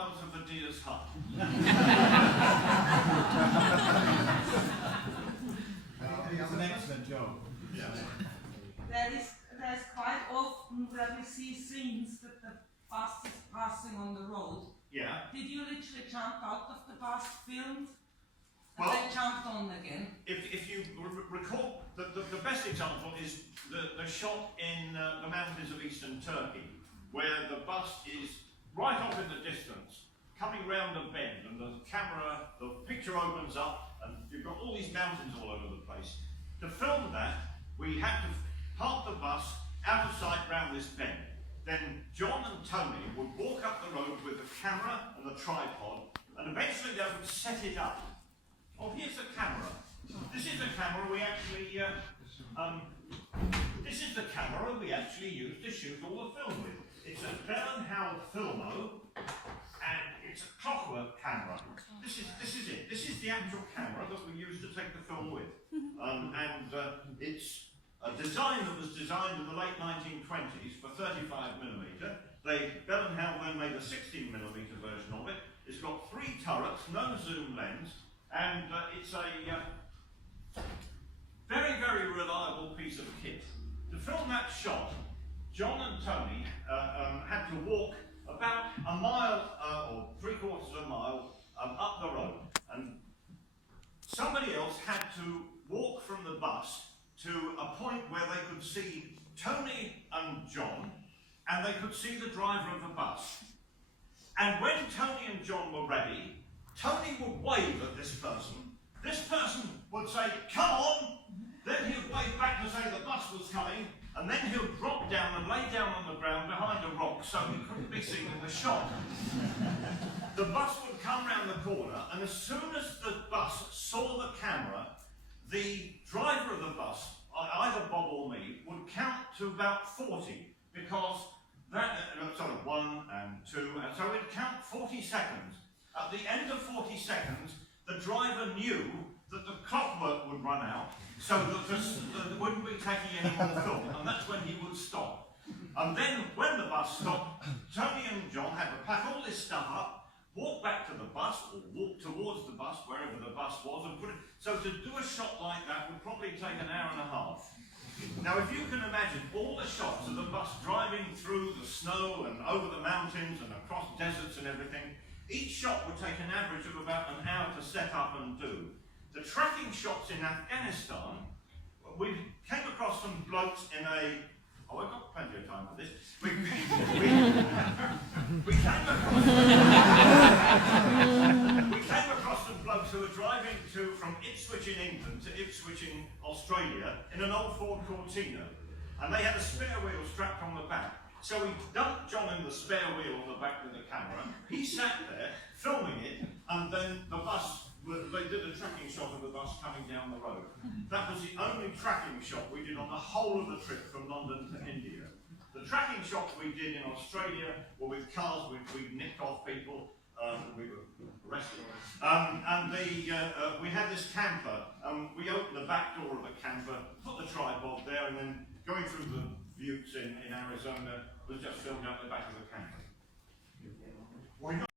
miles of the deer's hut. It's an excellent job. Yeah. There's quite often where we see scenes that the bus is passing on the road. Yeah. Did you literally jump out of the bus, filmed, and Well, then jumped on again? If you recall, the best example is the shot in the mountains of eastern Turkey, where the bus is right off in the distance, coming round a bend, and the picture opens up, and you've got all these mountains all over the place. To film that, we had to park the bus out of sight round this bend. Then John and Tony would walk up the road with the camera and the tripod, and eventually they would set it up. Oh, here's the camera. This is the camera we actually used to shoot all the film with. It's a Bell & Howell Filmo, and it's a clockwork camera. This is it. This is the actual camera that we used to take the film with, it's a design that was designed in the late 1920s for 35mm. Bell & Howell then made a 16mm version of it. It's got 3 turrets, no zoom lens, and it's a very, very reliable piece of kit. To film that shot, John and Tony had to walk about a mile or 3/4 of a mile up the road, and somebody else had to walk from the bus to a point where they could see Tony and John, and they could see the driver of the bus. And when Tony and John were ready, Tony would wave at this person. This person would say, "Come on!" Then he'd wave back to say the bus was coming, and then he'll drop down and lay down on the ground behind a rock so he couldn't be seen in the shot. The bus would come round the corner, and as soon as the bus saw the camera, the driver of the bus, either Bob or me, would count to about 40, because that, sort of 1 and 2, and so it'd count 40 seconds. At the end of 40 seconds, the driver knew that the clockwork would run out, so that they wouldn't be taking any more film, and that's when he would stop. And then, when the bus stopped, Tony and John had to pack all this stuff up, walk back to the bus, or walk towards the bus, wherever the bus was, and put it. So to do a shot like that would probably take an hour and a half. Now, if you can imagine all the shots of the bus driving through the snow and over the mountains and across deserts and everything, each shot would take an average of about an hour to set up and do. The tracking shots in Afghanistan, we came across some blokes in a... Oh, I've got plenty of time for this. We came across some blokes who were driving from Ipswich in England to Ipswich in Australia in an old Ford Cortina, and they had a spare wheel strapped on the back. So we dumped John in the spare wheel on the back with the camera. He sat there filming it, and then the bus, they did a tracking shot of the bus coming down the road. That was the only tracking shot we did on the whole of the trip from London to India. The tracking shots we did in Australia were with cars we nicked off people, we were arrested. We had this camper, we opened the back door of the camper, put the tripod there, and then going through the buttes in Arizona was just filmed out the back of the camper.